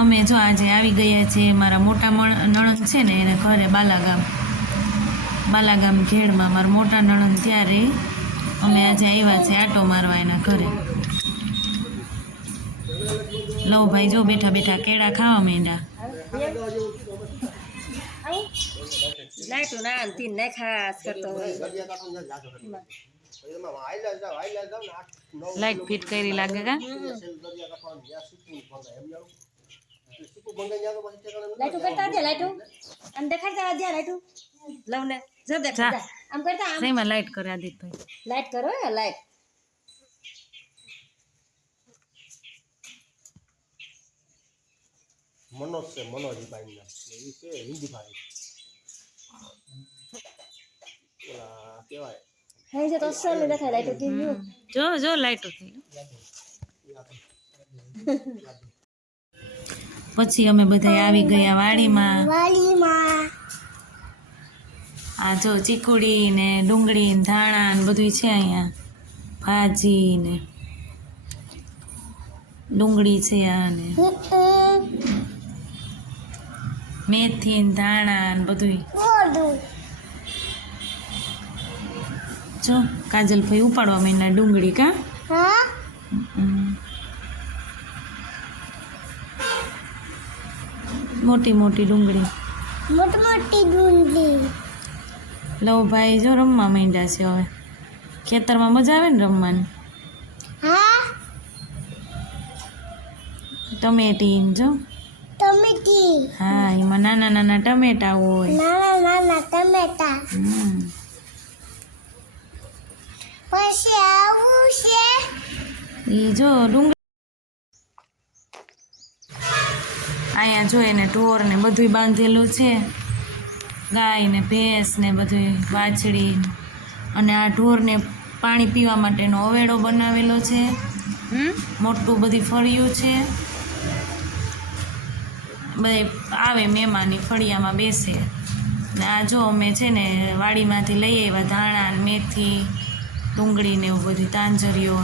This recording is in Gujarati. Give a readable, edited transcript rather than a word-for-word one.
અમે જો આજે આવી ગયા છે મારા મોટા નણંદ છે ને એને ઘરે બાલાગામ ઘેડમાં મારા મોટા નણંદ ત્યારે અમે આજે આવ્યા છે આટો મારવા એના ઘરે. લવ ભાઈ જો બેઠા બેઠા કેળા ખાવા માંડ્યા. લાઈટ ફિટ કરી લાગે કા લાઈટુ કરતા દે લાઈટુ આમ દેખાડતા દે લાઈટુ લવ ને જો દેખાડતા આમ કરતા આમ સેમાં લાઈટ કરે આદિતભાઈ લાઈટ કરો હે લાઈટ મનોજ છે મનોજભાઈ ના એ છે હિન્દીભાઈ ઓલા કેવાય હે જે તો અસલ દેખાય લાઈટુ કેવું જો લાઈટો થઈ. પછી અમે બધા આવી ગયા વાડીમાં. આ જો ચીકુડી ને ડુંગળી ને ધાણા ને બધું છે અહીંયા. ભાજી ને ડુંગળી છે આ ને મેથી ને ધાણા ને બધું. જો કાજલભાઈ ઉપાડવા માંડ્યા ડુંગળી કા. મોટી મોટી ડુંગળી લવ ભાઈ જો રમવા માંડ્યા છે. હવે ખેતરમાં મજા આવે ને રમવાની. ટમેટી જો હા એમાં નાના નાના ટમેટા હોય. એ જો ડુંગળી અહીંયા જો એને ઢોર ને બધું બાંધેલું છે. ગાય ને ભેંસ ને બધું વાછડી. અને આ ઢોરને પાણી પીવા માટેનો અવેડો બનાવેલો છે. મોટું બધી ફળિયું છે. બધે આવે મહેમાની ફળિયામાં બેસે. ને આ જો અમે છે ને વાડીમાંથી લઈ આવ્યા ધાણા મેથી ડુંગળી ને એવું બધું તાંજરીઓ